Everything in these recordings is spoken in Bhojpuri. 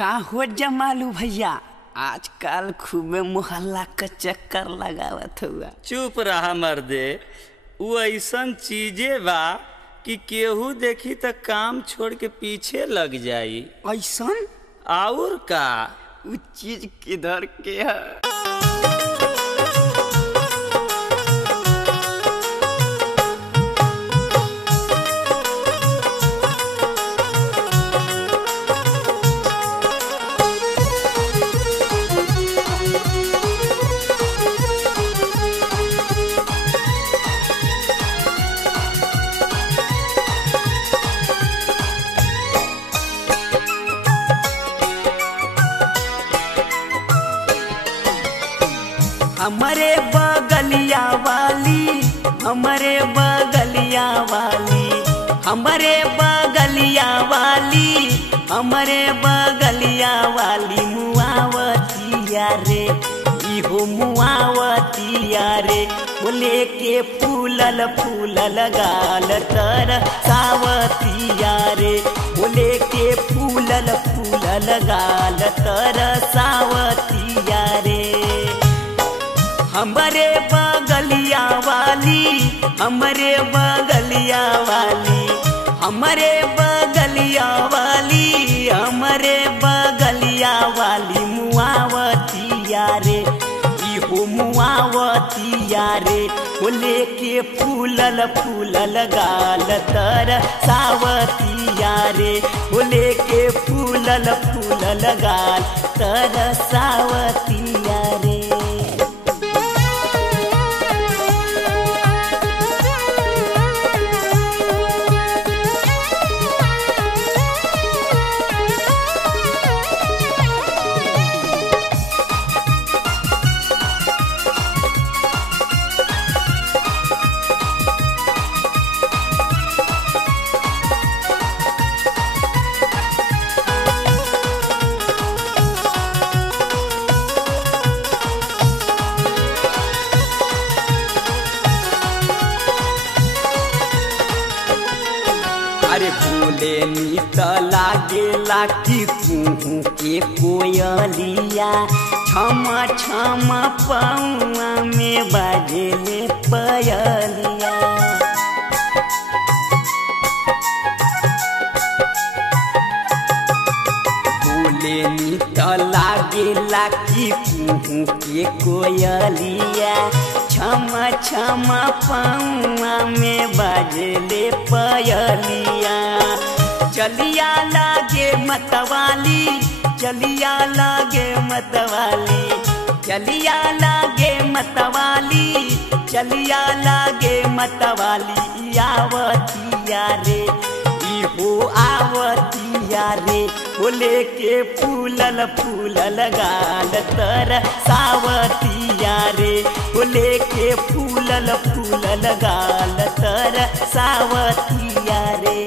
का हो जमालू भैया, आजकल खूबे मोहल्ला का चक्कर लगावत हुआ। चुप रहा मर्दे, वो ऐसन चीजे बा कि केहू देखी तो काम छोड़ के पीछे लग जाई। ऐसन और का वो चीज किधर के है? हमारे बगलिया वाली, हमारे बगलिया वाली, हमारे बगलिया वाली, हमारे बगलिया वाली मुआवतिया रे, इहो मुआवतिया रे। बोले के फूलल फूलल गाल तर सावतिया रे, बोले के फूलल फूलल गाल तर सावतिया रे। हमारे बगलिया वाली, हमारे बगलिया वाली, हमारे बगलिया वाली, हमारे बगलिया वाली मुआवतिया रे, इहो मुआवतिया रे। बोले के फूलल फूलल गाल तर सावतिया रे, बोले के फूलल फूलल गाल तर सावतिया रे। अरे बोले नी त लागेला कि कुहू के कोयलिया, छम छम पौआ में बाजेले पयलिया। बोले नी त लागेला कि कुहू के कोयलिया, छम छम पौआ में बाजले पयलिया। चलिया लागे मतवाली, चलिया लागे मतवाली, चलिया लागे मतवाली, चलिया लागे मतवाली। आवतिया रे, इहो आवतिया रे। बोले के फूलल फूलल गाल तर सावतिया रे, बोले के फूलल फूलल गाल तर सावतिया रे।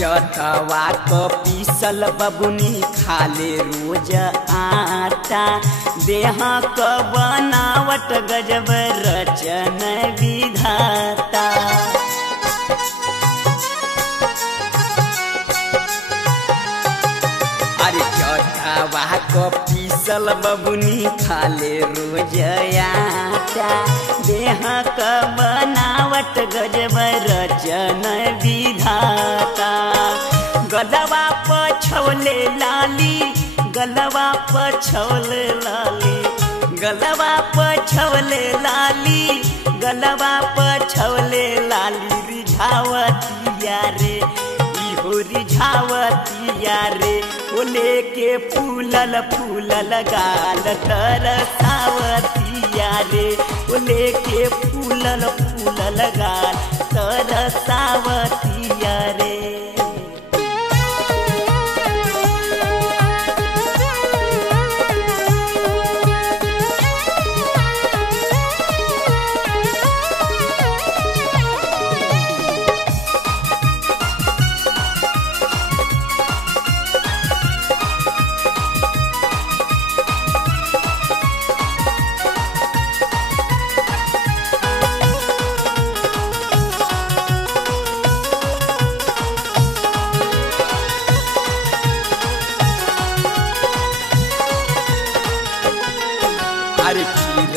जतवा क पीसल बबुनी खाले रोज आटा, देह क बनावट गजब रचन विधाता। अरे जतवा क पीसल बबुनी खाले रोज आटा, देह क बनावट गजब रचन विधाता। गलवा पछौले लाली, गलवा पछौले लाली, गलवा पछौले लाली, गलवा पछौले लाली। रिझावतिया रे, इहो रिझावतिया रे। बोले के फूलल फूलल गाल तर सावतिया रे, बोले के फूलल फूलल गाल तर सावतिया रे।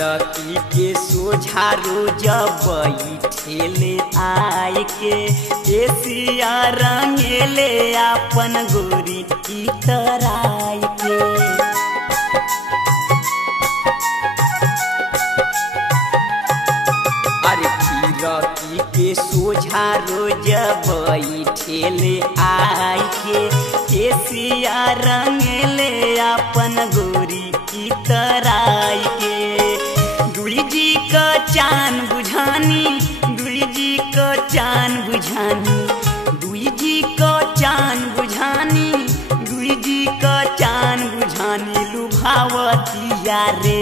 खिड़की के सोझा रोज बैठेले आय के एसिया रंगेले अपन गोरी इतराय के। अरे खिड़की के सोझा रोज बैठेले आय के एसिया रंगेले अपन गोरी इतराय के। दुई जी का चान बुझानी, दुई जी का चान बुझानी, दुई जी का चान बुझानी, दुई जी का चान बुझानी लुभावतिया रे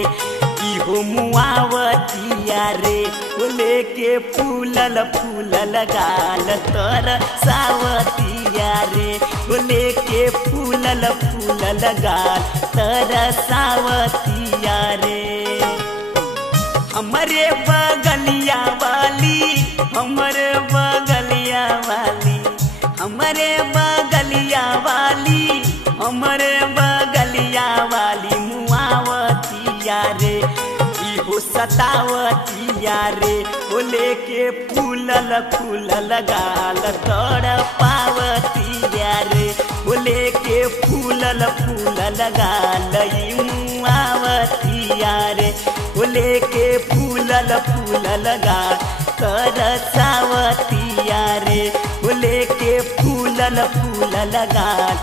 इहो मुआवतिया रे। वो लेके फूलल फूलल गाल तर सावतिया रे। वो लेके फूलल फूलल गाल तर सावतिया रे। हमरे बगलिया वाली, हमरे बगलिया वाली, हमरे बगलिया वाली, हमरे बगलिया वाली मुआवतिया रे इहो सतावतिया रे। वो लेके फूलल फूलल गाल तोड़ पावतिया रे। वो लेके फूलल फूलल गाल मुआवतिया रे। वो लेके फूलल फूलल गाल तरसावतिया रे। वो लेके फूलल फूलल गाल